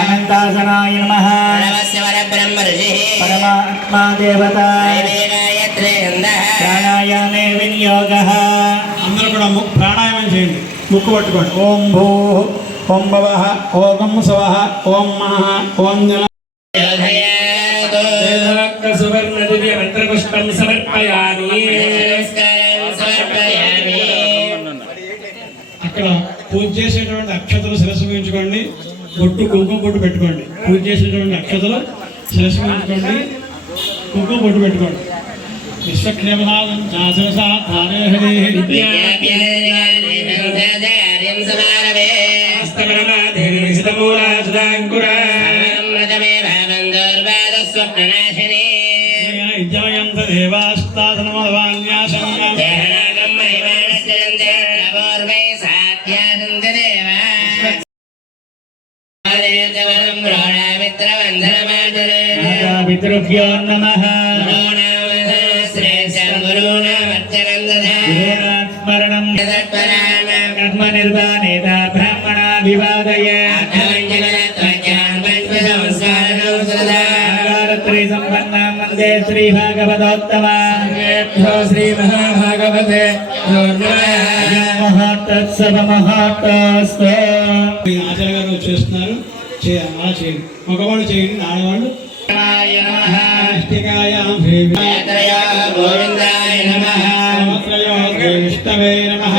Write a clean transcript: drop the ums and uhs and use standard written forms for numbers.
अनंतासनाय नमः। परमात्मा देवता प्राणायामे विनियोगः। अंदर प्राणायामం చేయండి ముక్కు పట్టుకోండి ओम भूः ओम भवः ओम स्वः ओम महः ओम जन सुवर्ण दिव्य मंत्र पुष्पं समर्पयामि। అక్కడ పూజ చేసేటువంటి అక్షతలు శిరస్సు ఉంచుకోండి బొట్టు కుంకుమ బొట్టు పెట్టుకోండి పూజ చేసేటువంటి అక్షతలు శిరస్సు ఉంచుకోండి కుంకుమ బొట్టు పెట్టుకోండి విశ్వక్షేమనాథం చాసరసా ధారే హరే విద్యాయంత దేవాస్తాసనమవాన్యాసం पितृभ्यो नमः। स्मरणं कर्मनिर्वाणेता ब्राह्मणाभिवादय संपन्ना वन्दे श्री भागवतोत्तमा श्री महाभागवते మహాతత్సవమహాతస్తో ఆచార్య గారు చేస్తున్నారు అలా చేయండి మగవాళ్ళు చేయండి ఆడవాళ్ళు గోవిందాయ నమః విష్ణవే నమః